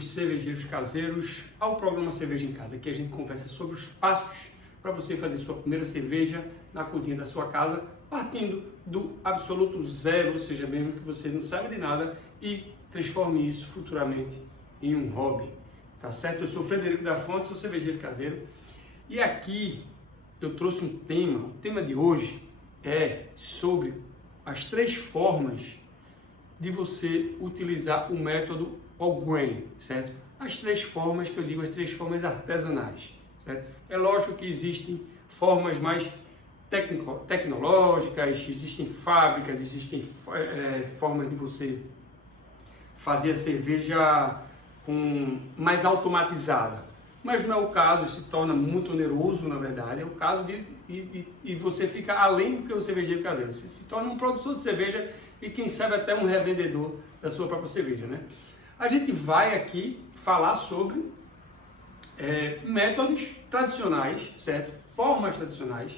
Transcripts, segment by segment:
amigos cervejeiros caseiros, ao programa Cerveja em Casa. Aqui a gente conversa sobre os passos para você fazer sua primeira cerveja na cozinha da sua casa, partindo do absoluto zero, ou seja, mesmo que você não saiba de nada, e transforme isso futuramente em um hobby. Tá certo? Eu sou Frederico da Fonte, sou cervejeiro caseiro, e aqui eu trouxe um tema. O tema de hoje é sobre as 3 formas de você utilizar o método all grain, certo? As 3 formas que eu digo, as 3 formas artesanais, certo? É lógico que existem formas mais tecnológicas, existem fábricas, existem formas de você fazer a cerveja mais automatizada, mas não é o caso, se torna muito oneroso, na verdade, é o caso de você ficar além do que o cervejeiro caseiro, você se torna um produtor de cerveja e quem sabe até um revendedor da sua própria cerveja, né? A gente vai aqui falar sobre métodos tradicionais, certo? Formas tradicionais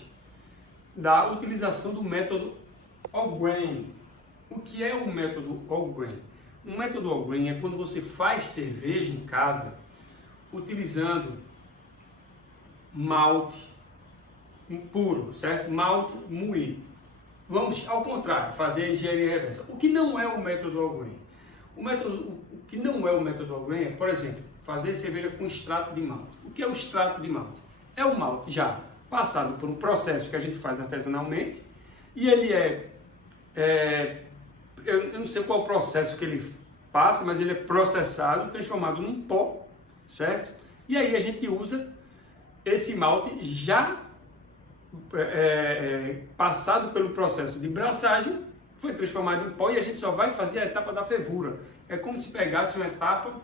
da utilização do método all grain. O que é o método all grain? O método all grain é quando você faz cerveja em casa utilizando malte puro, certo? Malte moído. Vamos ao contrário, fazer a engenharia reversa. O que não é o método all grain? O que não é o método all grain é, por exemplo, fazer cerveja com extrato de malte. O que é o extrato de malte? É o malte já passado por um processo que a gente faz artesanalmente e ele eu não sei qual é o processo que ele passa, mas ele é processado, transformado num pó, certo? E aí a gente usa esse malte já passado pelo processo de braçagem, foi transformado em pó e a gente só vai fazer a etapa da fervura. É como se pegasse uma etapa,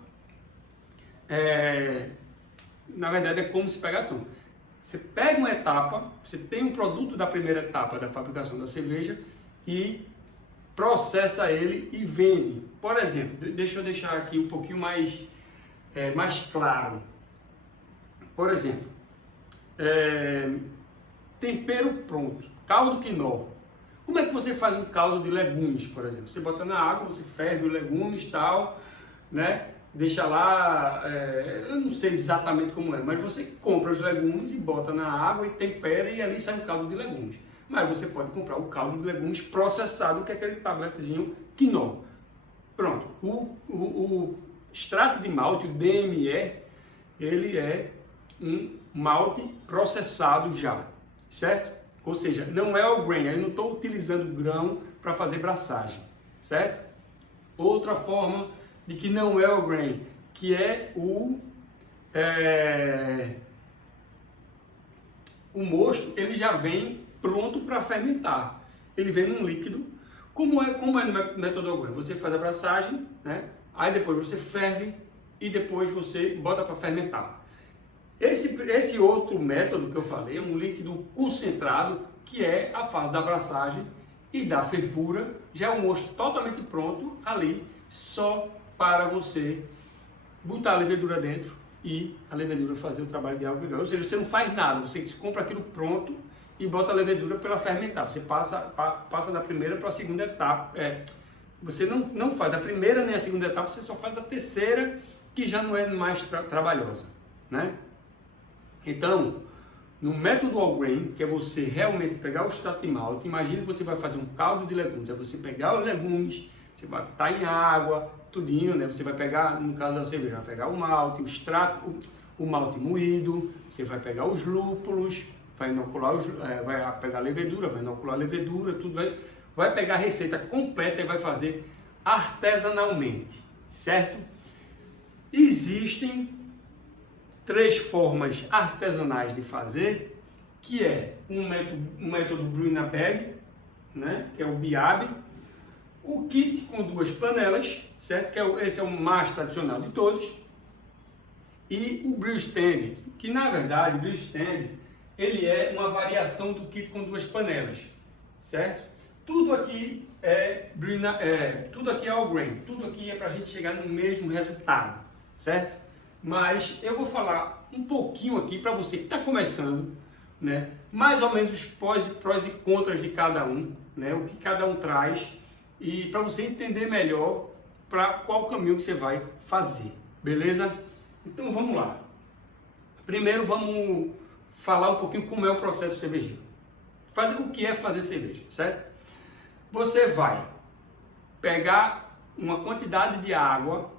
na verdade é como se pegasse não. Você pega uma etapa, você tem um produto da primeira etapa da fabricação da cerveja e processa ele e vende. Por exemplo, deixa eu deixar aqui um pouquinho mais claro. Por exemplo, tempero pronto, caldo quinó. Como é que você faz um caldo de legumes, por exemplo? Você bota na água, você ferve os legumes e tal, né? Deixa lá, eu não sei exatamente como é, mas você compra os legumes e bota na água e tempera e ali sai um caldo de legumes. Mas você pode comprar o caldo de legumes processado, que é aquele tabletezinho quinó. Pronto, o extrato de malte, o DME, ele é um malte processado já, certo? Ou seja, não é all grain, eu não estou utilizando grão para fazer braçagem, certo? Outra forma de que não é all grain, que é o mosto, ele já vem pronto para fermentar. Ele vem num líquido, como é no método all grain. Você faz a braçagem, né? Aí depois você ferve e depois você bota para fermentar. Esse outro método que eu falei é um líquido concentrado, que é a fase da abraçagem e da fervura, já é um mosto totalmente pronto ali, só para você botar a levedura dentro e a levedura fazer o trabalho de algo. Ou seja, você não faz nada, você compra aquilo pronto e bota a levedura para fermentar. Você passa da primeira para a segunda etapa. Você não faz a primeira nem a segunda etapa, você só faz a terceira, que já não é mais trabalhosa, né? Então, no método all grain, que é você realmente pegar o extrato de malte, imagine que você vai fazer um caldo de legumes, é você pegar os legumes, você vai botar em água, tudinho, né? Você vai pegar, no caso da cerveja, vai pegar o malte, o extrato, o malte moído, você vai pegar os lúpulos, vai inocular vai pegar a levedura, vai inocular a levedura, tudo vai pegar a receita completa e vai fazer artesanalmente, certo? Existem 3 formas artesanais de fazer, que é um método brew in a bag, né? Que é o BIAB, o kit com 2 panelas, certo? Esse é o mais tradicional de todos, e o brew stand, que na verdade o brew stand ele é uma variação do kit com 2 panelas, certo? Tudo aqui tudo aqui é all grain, tudo aqui é para a gente chegar no mesmo resultado, certo? Mas eu vou falar um pouquinho aqui para você que está começando, né? Mais ou menos os prós e contras de cada um, né? O que cada um traz, e para você entender melhor para qual caminho que você vai fazer, Beleza? Então vamos lá. Primeiro vamos falar um pouquinho como é o processo cervejeiro. O que é fazer cerveja, certo? Você vai pegar uma quantidade de água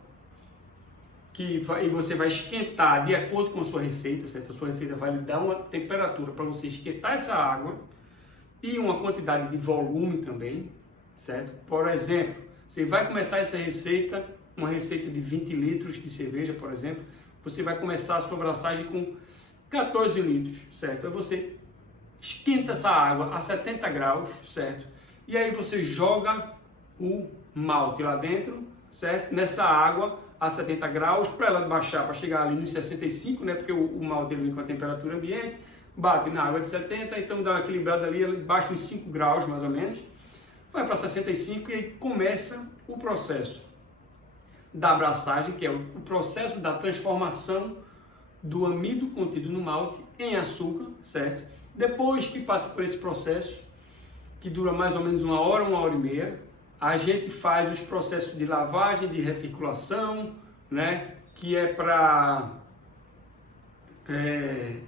e você vai esquentar de acordo com a sua receita, certo? A sua receita vai lhe dar uma temperatura para você esquentar essa água e uma quantidade de volume também, certo? Por exemplo, você vai começar essa receita, uma receita de 20 litros de cerveja, por exemplo, você vai começar a sua braçagem com 14 litros, certo? Aí você esquenta essa água a 70 graus, certo? E aí você joga o malte lá dentro, certo? Nessa água a 70 graus, para ela baixar, para chegar ali nos 65, né? Porque o malte ele vem com a temperatura ambiente, bate na água de 70, então dá uma equilibrada ali, ele baixa uns 5 graus mais ou menos, vai para 65 e aí começa o processo da abraçagem, que é o processo da transformação do amido contido no malte em açúcar, certo? Depois que passa por esse processo, que dura mais ou menos uma hora e meia, a gente faz os processos de lavagem, de recirculação, né? Que é para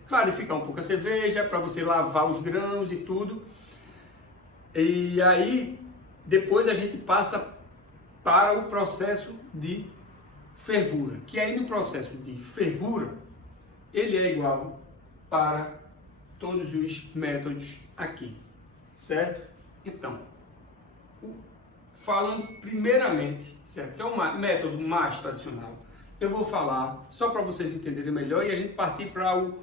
clarificar um pouco a cerveja, para você lavar os grãos e tudo. E aí, depois a gente passa para o processo de fervura, que aí no processo de fervura, ele é igual para todos os métodos aqui, certo? Então, falando primeiramente, certo? Que é o método mais tradicional, eu vou falar só para vocês entenderem melhor e a gente partir para eu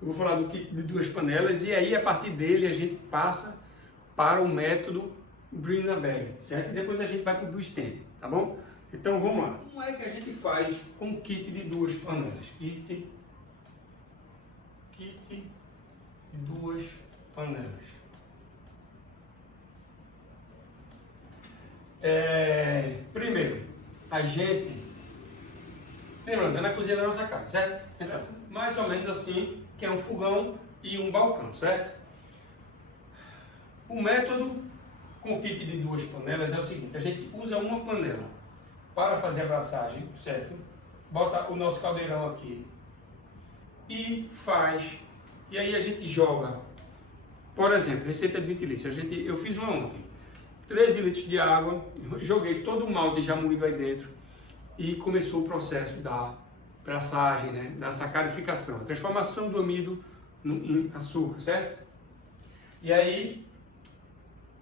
vou falar do kit de 2 panelas e aí a partir dele a gente passa para o método Brindenberg, certo? E depois a gente vai para o Brew Stand, tá bom? Então vamos lá. Como é que a gente faz com o kit de 2 panelas? Kit de 2 panelas. Primeiro, a gente, lembrando, é na cozinha da nossa casa, certo? Então, mais ou menos assim, que é um fogão e um balcão, certo? O método com o kit de 2 panelas é o seguinte, a gente usa uma panela para fazer a abraçagem, certo? Bota o nosso caldeirão aqui e faz, e aí a gente joga, por exemplo, receita de 20 litros, eu fiz uma ontem, 13 litros de água, joguei todo o malte já moído aí dentro e começou o processo da braçagem, né? Da sacarificação, a transformação do amido em açúcar, certo? E aí,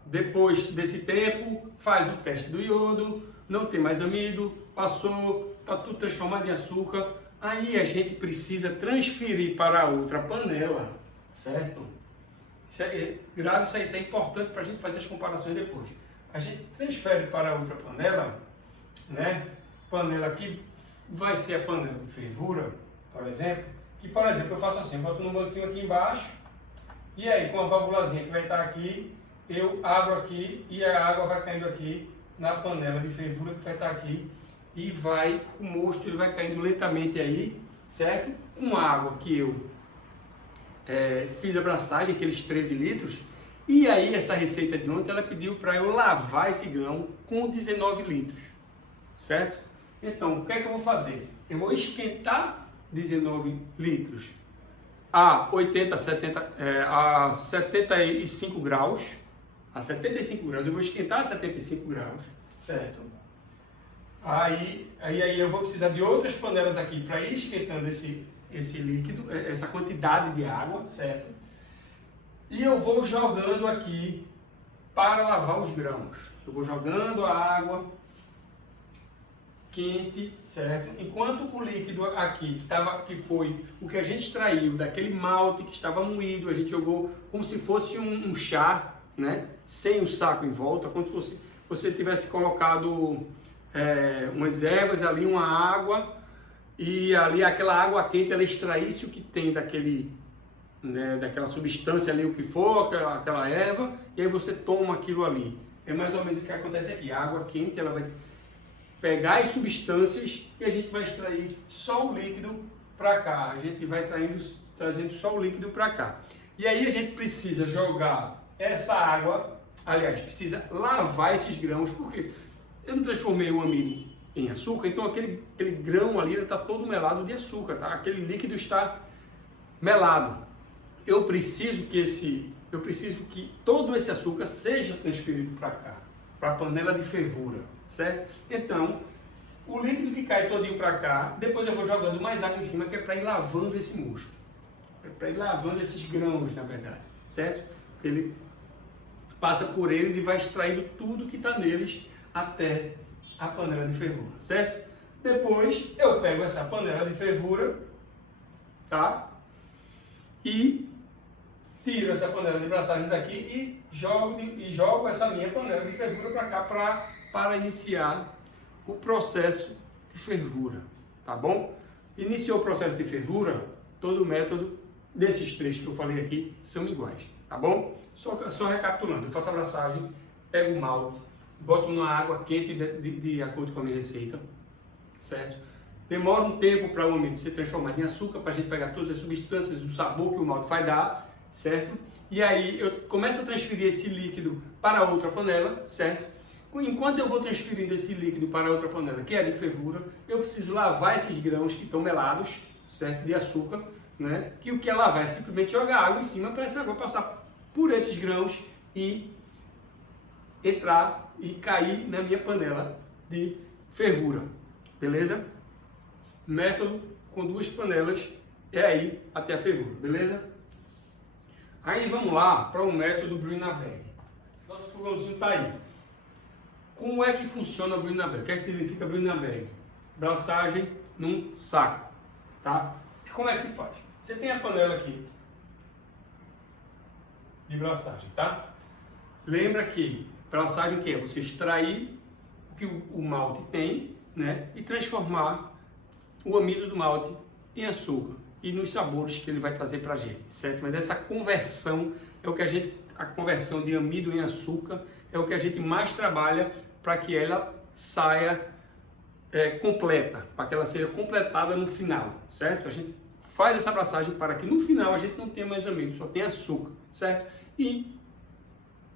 depois desse tempo, faz o teste do iodo, não tem mais amido, passou, está tudo transformado em açúcar, aí a gente precisa transferir para outra panela, certo? Grave isso é importante para a gente fazer as comparações depois. A gente transfere para outra panela, né? Panela que vai ser a panela de fervura, por exemplo. Que, por exemplo, eu faço assim, eu boto no banquinho aqui embaixo, e aí com a válvulazinha que vai estar aqui, eu abro aqui e a água vai caindo aqui na panela de fervura que vai estar aqui e vai, o mosto ele vai caindo lentamente aí, certo? Com a água que eu fiz a braçagem, aqueles 13 litros, e aí essa receita de ontem ela pediu para eu lavar esse grão com 19 litros, certo? Então, o que é que eu vou fazer? Eu vou esquentar 19 litros a 75 graus, eu vou esquentar a 75 graus, certo? Aí eu vou precisar de outras panelas aqui para ir esquentando esse líquido, essa quantidade de água, certo? E eu vou jogando aqui para lavar os grãos. Eu vou jogando a água quente, certo? Enquanto o líquido aqui, que foi o que a gente extraiu daquele malte que estava moído, a gente jogou como se fosse um chá, né? Sem o saco em volta, como se você tivesse colocado umas ervas ali, uma água, e ali aquela água quente ela extraísse o que tem daquele, né, daquela substância ali, o que for, aquela erva, e aí você toma aquilo ali. É mais ou menos o que acontece aqui. A água quente ela vai pegar as substâncias e a gente vai extrair só o líquido para cá. A gente vai trazendo só o líquido para cá. E aí a gente precisa jogar essa água, aliás, precisa lavar esses grãos, porque eu não transformei o amido em açúcar, então aquele grão ali está todo melado de açúcar, tá? Aquele líquido está melado. Eu preciso que todo esse açúcar seja transferido para cá, para a panela de fervura, certo? Então, o líquido que cai todinho para cá, depois eu vou jogando mais água em cima, que é para ir lavando esse músculo, para ir lavando esses grãos, na verdade, certo? Ele passa por eles e vai extraindo tudo que está neles até a panela de fervura, certo? Depois eu pego essa panela de fervura, tá? E tiro essa panela de braçagem daqui e jogo essa minha panela de fervura para cá para iniciar o processo de fervura, tá bom? Iniciou o processo de fervura, todo o método desses três que eu falei aqui são iguais, tá bom? Só recapitulando, eu faço a braçagem, pego o malte, boto numa água quente de acordo com a minha receita, certo? Demora um tempo para o amido ser transformado em açúcar, para a gente pegar todas as substâncias do sabor que o malte vai dar, certo? E aí eu começo a transferir esse líquido para outra panela, certo? Enquanto eu vou transferindo esse líquido para outra panela, que é de fervura, eu preciso lavar esses grãos que estão melados, certo? De açúcar, né? Que o que é lavar é simplesmente jogar água em cima para essa água passar por esses grãos e entrar e cair na minha panela de fervura, beleza? Método com duas panelas é aí até a fervura, beleza? Aí vamos lá para o método Brewing-a-Bag. Nosso fogãozinho está aí. Como é que funciona o Brewing-a-Bag? O que é que significa Brewing-a-Bag? Braçagem num saco, tá? E como é que se faz? Você tem a panela aqui de braçagem, tá? Lembra que braçagem o que é? Você extrair o que o malte tem, né? E transformar o amido do malte em açúcar e nos sabores que ele vai trazer pra gente, certo? Mas essa conversão é o que a conversão de amido em açúcar é o que a gente mais trabalha para que ela saia completa, para que ela seja completada no final, certo? A gente faz essa braçagem para que no final a gente não tenha mais amido, só tenha açúcar, certo? E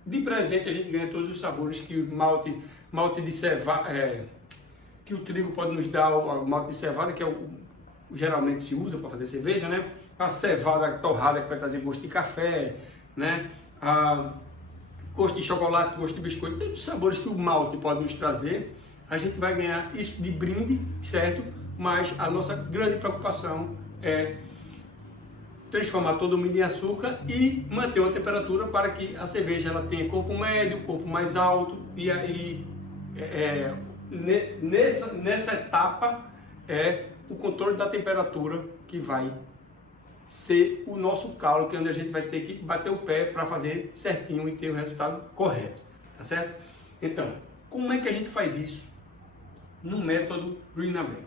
de presente a gente ganha todos os sabores que o malte de cevada, que o trigo pode nos dar, o malte de cevada, que é geralmente se usa para fazer cerveja, né? A cevada torrada que vai trazer gosto de café, né? Gosto de chocolate, gosto de biscoito, todos os sabores que o malte pode nos trazer, a gente vai ganhar isso de brinde, certo? Mas a nossa grande preocupação é transformar todo o amido em açúcar e manter uma temperatura para que a cerveja ela tenha corpo médio, corpo mais alto e aí nessa etapa é o controle da temperatura que vai ser o nosso cálculo, que é onde a gente vai ter que bater o pé para fazer certinho e ter o resultado correto, tá certo? Então, como é que a gente faz isso no método Brewing-a-Bag?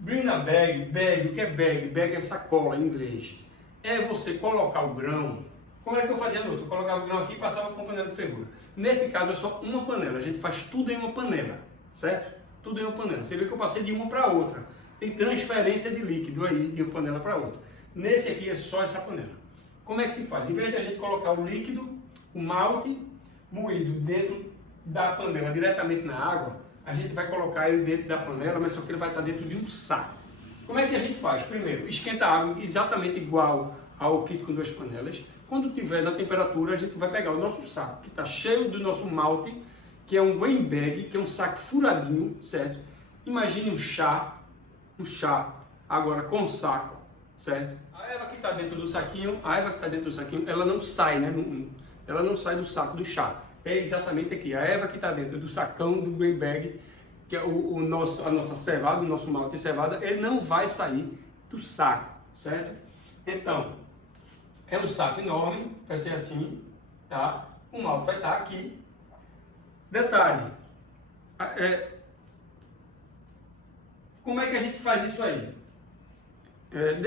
Brewing-a-Bag, o que é bag? Bag é sacola em inglês. É você colocar o grão. Como é que eu fazia no outro? Eu colocava o grão aqui e passava com a panela de fervura. Nesse caso é só uma panela, a gente faz tudo em uma panela, certo? Tudo em uma panela. Você vê que eu passei de uma para outra. Tem transferência de líquido aí de uma panela para outra. Nesse aqui é só essa panela. Como é que se faz? Em vez de a gente colocar o líquido, o malte moído dentro da panela, diretamente na água, a gente vai colocar ele dentro da panela, mas só que ele vai estar dentro de um saco. Como é que a gente faz? Primeiro, esquenta a água exatamente igual ao kit com duas panelas. Quando tiver na temperatura, a gente vai pegar o nosso saco, que está cheio do nosso malte, que é um grain bag, que é um saco furadinho, certo? Imagine um chá agora com um saco, certo? A erva que está dentro do saquinho, ela não sai, né? Ela não sai do saco do chá. É exatamente aqui, a erva que está dentro do sacão do grain bag, que é a nossa cevada, o nosso malte de cevada, ele não vai sair do saco, certo? Então, é um saco enorme, vai ser assim, tá? O malte vai estar aqui. Detalhe, como é que a gente faz isso aí?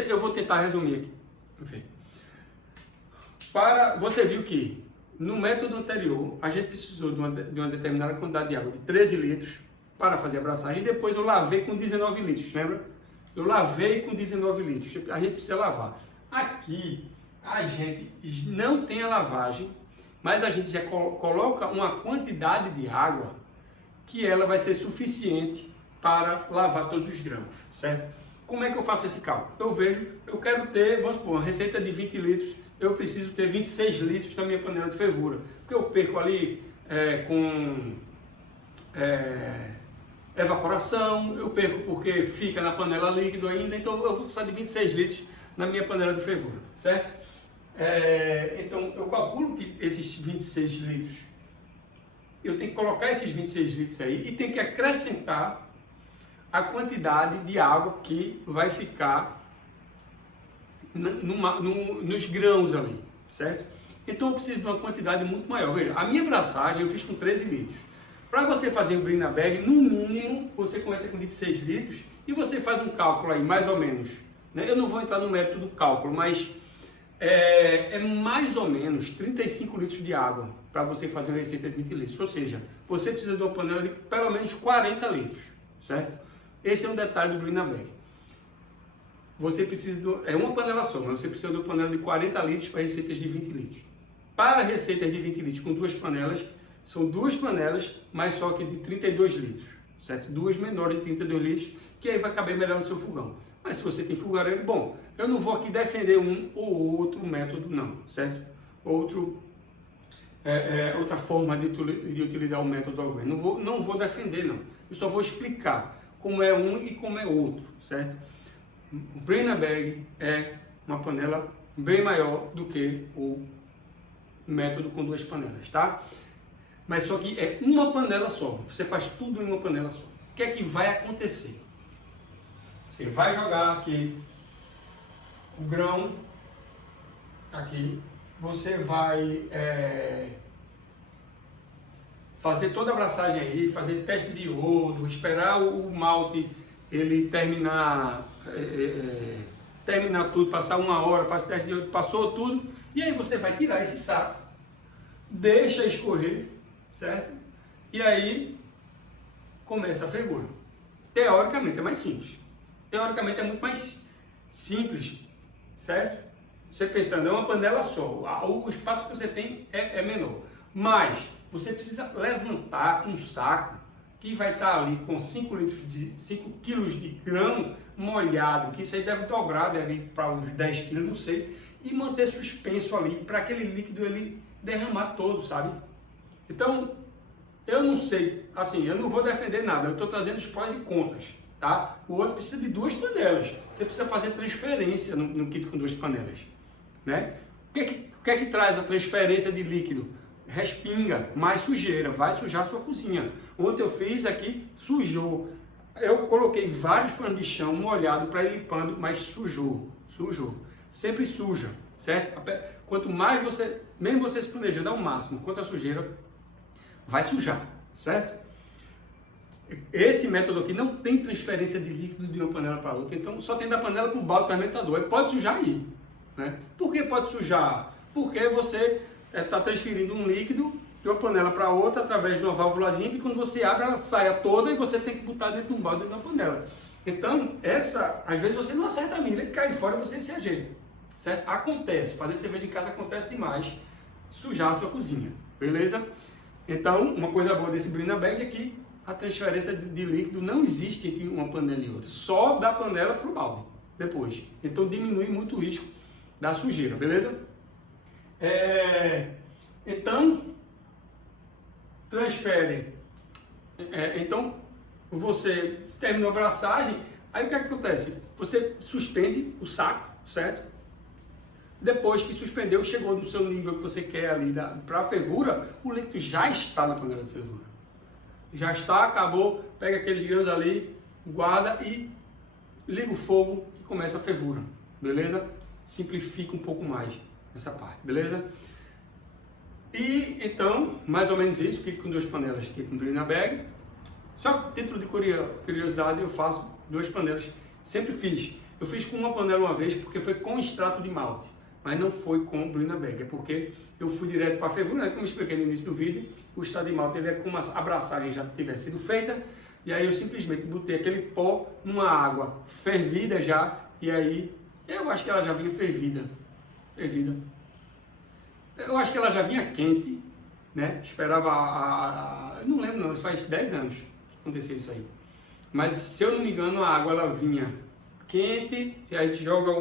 Eu vou tentar resumir aqui. Enfim. Você viu que no método anterior a gente precisou de uma determinada quantidade de água, de 13 litros, para fazer a braçagem, e depois eu lavei com 19 litros, lembra? Eu lavei com 19 litros, a gente precisa lavar. Aqui a gente não tem a lavagem, mas a gente já coloca uma quantidade de água que ela vai ser suficiente para lavar todos os grãos, certo? Como é que eu faço esse cálculo? Eu vejo, eu quero ter, vamos supor, uma receita de 20 litros, eu preciso ter 26 litros na minha panela de fervura, porque eu perco ali com evaporação, eu perco porque fica na panela líquido ainda, então eu vou precisar de 26 litros na minha panela de fervura, certo? Então eu calculo que esses 26 litros, eu tenho que colocar esses 26 litros aí e tenho que acrescentar a quantidade de água que vai ficar nos grãos ali, certo? Então eu preciso de uma quantidade muito maior. Veja, a minha braçagem eu fiz com 13 litros. Para você fazer o Brina Bag, no mínimo, você começa com 26 litros e você faz um cálculo aí, mais ou menos. Né? Eu não vou entrar no mérito do cálculo, mas é mais ou menos 35 litros de água para você fazer uma receita de 20 litros. Ou seja, você precisa de uma panela de pelo menos 40 litros, certo? Esse é um detalhe do Brina Bag. Você precisa é uma panela só, mas você precisa de uma panela de 40 litros para receitas de 20 litros. Para receitas de 20 litros com duas panelas, são duas panelas, mas só que de 32 litros, certo? Duas menores de 32 litros, que aí vai caber melhor no seu fogão. Mas se você tem fogareiro, bom, eu não vou aqui defender um ou outro método não, certo? Outra forma de utilizar o método orgânico. Não vou defender não, eu só vou explicar como é um e como é outro, certo? O Brina Bag é uma panela bem maior do que o método com duas panelas, tá? Mas só que é uma panela só, você faz tudo em uma panela só. O que é que vai acontecer? Você vai jogar aqui o grão, aqui, você vai fazer toda a abraçagem aí, fazer teste de iodo, esperar o malte ele terminar tudo, passar uma hora, faz teste de iodo, passou tudo, e aí você vai tirar esse saco, deixa escorrer, certo? E aí começa a fervura. Teoricamente é mais simples. Teoricamente é muito mais simples, certo? Você pensando, é uma panela só, o espaço que você tem é menor. Mas você precisa levantar um saco que vai estar ali com 5 quilos de grão molhado, que isso aí deve dobrar, deve ir para uns 10 quilos, não sei, e manter suspenso ali, para aquele líquido ele derramar todo, sabe? Então, eu não sei, assim, eu não vou defender nada, eu estou trazendo os prós e contras, tá? O outro precisa de duas panelas, você precisa fazer transferência no kit com duas panelas, né? O que é que traz a transferência de líquido? Respinga, mais sujeira, vai sujar a sua cozinha. Ontem eu fiz aqui, sujou. Eu coloquei vários panos de chão molhado para ir limpando, mas sujou. Sempre suja, certo? Quanto mais você, mesmo você se planejando ao máximo contra a sujeira, vai sujar, certo? Esse método aqui não tem transferência de líquido de uma panela para outra, então só tem da panela para o balde fermentador. E pode sujar aí, né? Por que pode sujar? Porque você está transferindo um líquido de uma panela para outra através de uma válvulazinha que quando você abre ela saia toda e você tem que botar dentro de um balde dentro de uma panela. Então, às vezes você não acerta a mira, cai fora e você se ajeita, certo? Acontece, fazer cerveja de casa acontece demais, sujar a sua cozinha, beleza? Então, uma coisa boa desse Brina Bag é que a transferência de líquido não existe entre uma panela e outra, só da panela para o balde, depois. Então, diminui muito o risco da sujeira, beleza? Então, transfere. Então, você terminou a abraçagem, aí o que acontece? Você suspende o saco, certo? Depois que suspendeu, chegou no seu nível que você quer ali para a fervura, o líquido já está na panela de fervura. Já está, acabou, pega aqueles grãos ali, guarda e liga o fogo e começa a fervura, beleza? Simplifica um pouco mais essa parte, beleza? E então, mais ou menos isso, kit com duas panelas, kit com Brina Bag. Só título de curiosidade, eu faço duas panelas, sempre fiz. Eu fiz com uma panela uma vez porque foi com extrato de malte, mas não foi com Brina Bag, é porque eu fui direto para a fervura, né? Como eu expliquei no início do vídeo, o extrato de malte ele é como a abraçagem já tivesse sido feita, e aí eu simplesmente botei aquele pó numa água fervida já, e aí eu acho que ela já vinha fervida. Eu acho que ela já vinha quente, né? Esperava eu não lembro não, faz 10 anos que aconteceu isso aí. Mas se eu não me engano, a água ela vinha quente, e aí a gente joga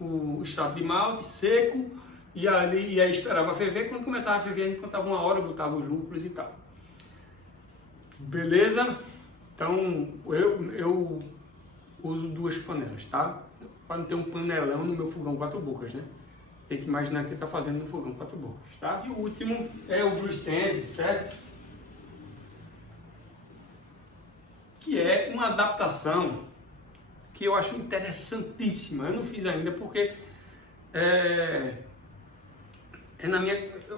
o extrato de malte seco, e aí esperava ferver. Quando começava a ferver, a gente contava 1 hora, botava os lúpulos e tal. Beleza? Então eu uso 2 panelas, tá? Para não ter um panelão no meu fogão 4 bocas, né? Tem que imaginar que você está fazendo no fogão 4 bocas, tá? E o último é o brew stand, certo? Que é uma adaptação que eu acho interessantíssima. Eu não fiz ainda porque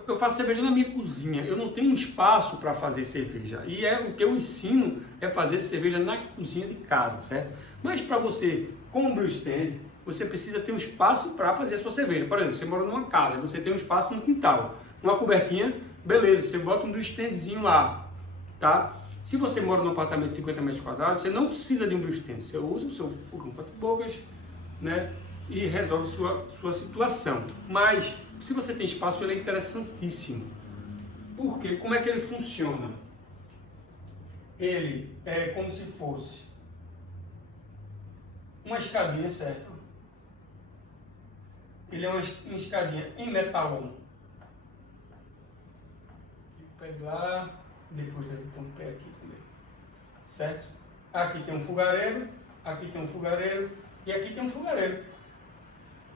eu faço cerveja na minha cozinha. Eu não tenho um espaço para fazer cerveja. E o que eu ensino é fazer cerveja na cozinha de casa, certo? Mas para você, com o brew stand, você precisa ter um espaço para fazer a sua cerveja. Por exemplo, você mora numa casa, você tem um espaço no quintal, uma cobertinha, beleza, você bota um brew standzinho lá, tá? Se você mora num apartamento de 50 metros quadrados, você não precisa de um brew stand. Você usa o seu fogão 4 bocas, né? E resolve sua situação. Mas, se você tem espaço, ele é interessantíssimo. Por quê? Como é que ele funciona? Ele é como se fosse uma escadinha, certo? Ele é uma escadinha em metalon. Pega lá, depois deve ter um pé aqui também, certo? Aqui tem um fogareiro, aqui tem um fogareiro e aqui tem um fogareiro.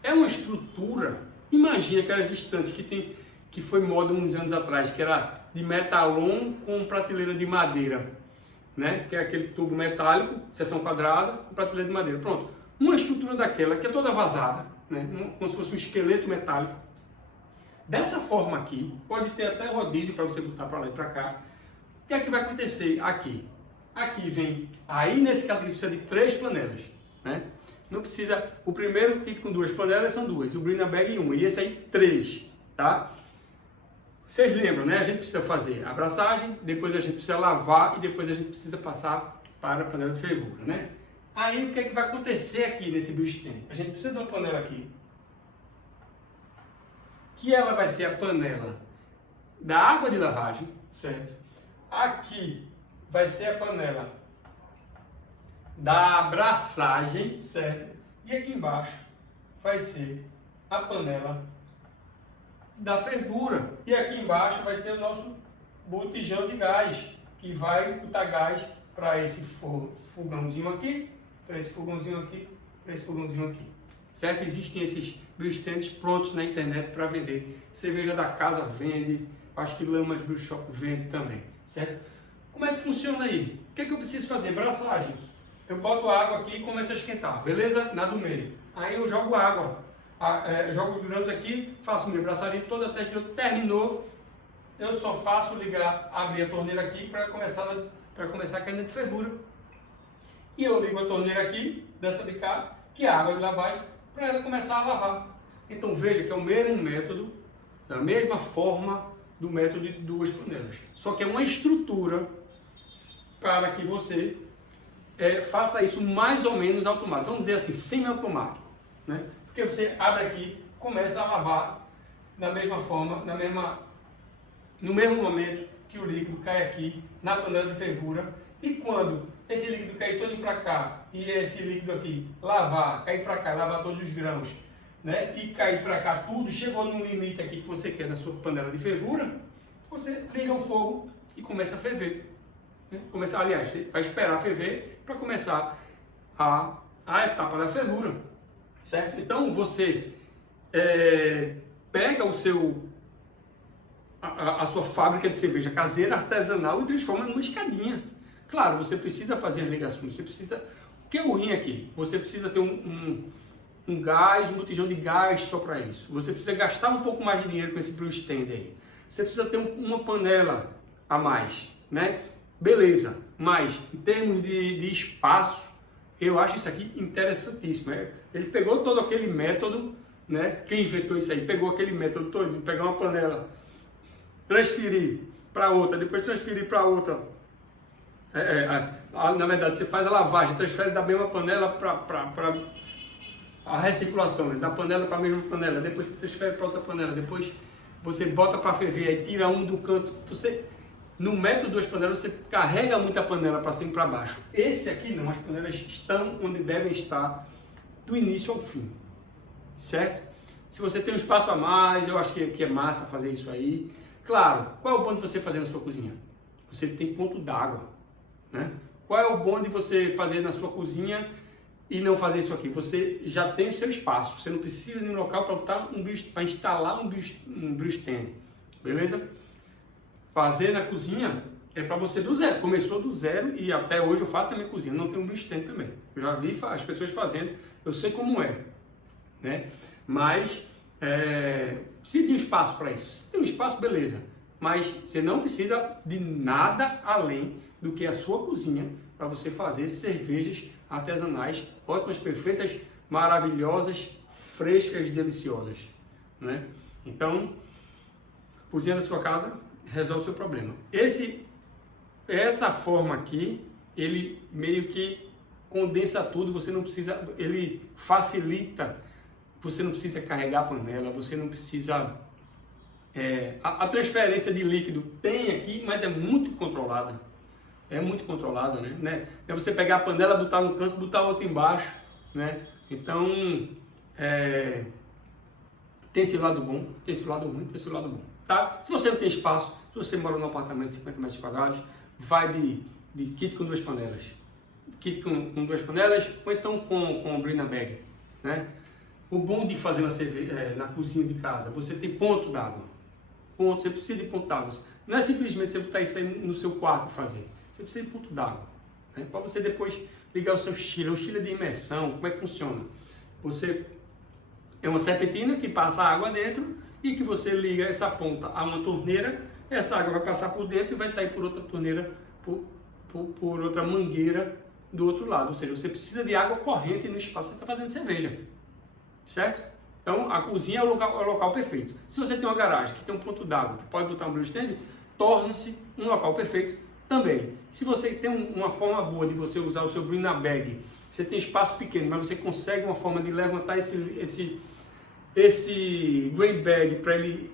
É uma estrutura, imagina aquelas estantes que foi moda uns anos atrás, que era de metalon com prateleira de madeira, né? Que é aquele tubo metálico, seção quadrada, com prateleira de madeira. Pronto, uma estrutura daquela que é toda vazada, né? Como se fosse um esqueleto metálico. Dessa forma aqui, pode ter até rodízio para você botar para lá e para cá. O que é que vai acontecer aqui? Aqui vem, aí nesse caso aqui precisa de 3 panelas, né? Não precisa, o primeiro kit com 2 panelas são 2, o Brina Bag 1, e esse aí 3, tá? Vocês lembram, né? A gente precisa fazer a abraçagem, depois a gente precisa lavar e depois a gente precisa passar para a panela de fervura, né? Aí o que é que vai acontecer aqui nesse brew stand? A gente precisa de uma panela aqui, que ela vai ser a panela da água de lavagem, certo? Aqui vai ser a panela da abraçagem, certo? E aqui embaixo vai ser a panela da fervura. E aqui embaixo vai ter o nosso botijão de gás, que vai botar gás para esse fogãozinho aqui, para esse fogãozinho aqui, para esse fogãozinho aqui. Certo? Existem esses brew stands prontos na internet para vender. Cerveja da casa vende, acho que Lamas Brew Shop vende também, certo? Como é que funciona aí? O que é que eu preciso fazer? Braçagem. Eu boto água aqui e começo a esquentar, beleza? Na do meio. Aí eu jogo água, jogo os grãos aqui, faço minha braçagem toda, até que terminou. Eu só faço abrir a torneira aqui para começar a cair de fervura. E eu ligo a torneira aqui, dessa de cá, que é a água de lavagem, para ela começar a lavar. Então veja que é o mesmo método, da mesma forma do método de 2 panelas. Só que é uma estrutura para que você faça isso mais ou menos automático. Vamos dizer assim, semi-automático, né? Porque você abre aqui, começa a lavar da mesma forma, no mesmo momento que o líquido cai aqui na panela de fervura. E quando esse líquido cair todo para cá e esse líquido aqui cair para cá, lavar todos os grãos, né? E cair para cá tudo, chegou num limite aqui que você quer na sua panela de fervura, você liga o fogo e começa a ferver. Né? Aliás, você vai esperar ferver para começar a etapa da fervura, certo? Então você pega a sua fábrica de cerveja caseira, artesanal, e transforma numa escadinha. Claro, você precisa fazer as ligações, você precisa... O que é ruim aqui? Você precisa ter um gás, um botijão de gás só para isso. Você precisa gastar um pouco mais de dinheiro com esse brew stand aí. Você precisa ter uma panela a mais, né? Beleza, mas em termos de espaço, eu acho isso aqui interessantíssimo. Ele pegou todo aquele método, né? Quem inventou isso aí, pegou aquele método todo, pegar uma panela, transferir para outra, depois transferir para outra. Na verdade, você faz a lavagem, transfere da mesma panela para a recirculação, né? Da panela para a mesma panela, depois você transfere para outra panela, depois você bota para ferver, aí tira um do canto, no método 2 panelas, você carrega muito a panela para cima e para baixo. Esse aqui não, as panelas estão onde devem estar, do início ao fim, certo? Se você tem um espaço a mais, eu acho que é massa fazer isso aí. Claro, qual é o bom de você fazer na sua cozinha? Você tem ponto d'água, né? Qual é o bom de você fazer na sua cozinha e não fazer isso aqui? Você já tem o seu espaço, você não precisa de um local para instalar um grill stand, beleza? Fazer na cozinha é para você do zero, começou do zero e até hoje eu faço a minha cozinha, não tenho um grill stand também. Eu já vi as pessoas fazendo, eu sei como é, né? Mas precisa de um espaço para isso. Se tem um espaço, beleza. Mas você não precisa de nada além do que a sua cozinha para você fazer cervejas artesanais, ótimas, perfeitas, maravilhosas, frescas, deliciosas, né? Então, cozinha da sua casa resolve o seu problema. Essa forma aqui, ele meio que condensa tudo, você não precisa, ele facilita. Você não precisa carregar a panela, você não precisa... a transferência de líquido tem aqui, mas é muito controlada. É muito controlada, né? É você pegar a panela, botar no canto, botar outra embaixo, né? Então, tem esse lado bom, tem esse lado ruim, tem esse lado bom, tá? Se você não tem espaço, se você mora num apartamento de 50 metros quadrados, vai de kit com 2 panelas. Kit com 2 panelas, ou então com Brina Bag, né? O bom de fazer na cozinha de casa, você tem ponto d'água. Você precisa de ponto d'água. Não é simplesmente você botar isso aí no seu quarto e fazer. Você precisa de ponto d'água, né? Para você depois ligar o seu chiller de imersão. Como é que funciona? Você é uma serpentina que passa água dentro e que você liga essa ponta a uma torneira. Essa água vai passar por dentro e vai sair por outra torneira, por outra mangueira do outro lado. Ou seja, você precisa de água corrente no espaço que você está fazendo cerveja. Certo? Então a cozinha é o local perfeito. Se você tem uma garagem que tem um ponto d'água, que pode botar um grill stand, torna-se um local perfeito também. Se você tem uma forma boa de você usar o seu Brina Bag, você tem espaço pequeno, mas você consegue uma forma de levantar esse grain bag para ele,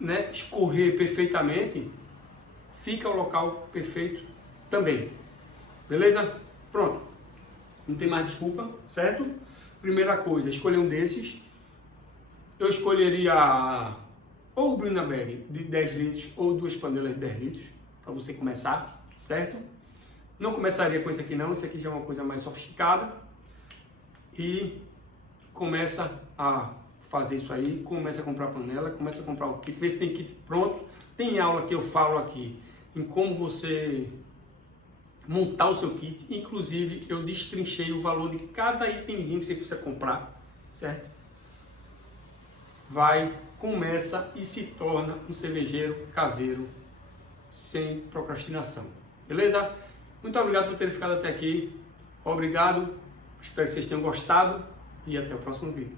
né, escorrer perfeitamente, fica o local perfeito também. Beleza? Pronto. Não tem mais desculpa, certo? Primeira coisa, escolher um desses. Eu escolheria ou o Brina Bag de 10 litros ou 2 panelas de 10 litros para você começar, certo? Não começaria com esse aqui não, esse aqui já é uma coisa mais sofisticada. E começa a fazer isso aí, começa a comprar panela, começa a comprar o kit, vê se tem kit pronto. Tem aula que eu falo aqui em como você montar o seu kit, inclusive eu destrinchei o valor de cada itemzinho que você precisa comprar, certo? Começa e se torna um cervejeiro caseiro sem procrastinação, beleza? Muito obrigado por ter ficado até aqui, obrigado, espero que vocês tenham gostado e até o próximo vídeo.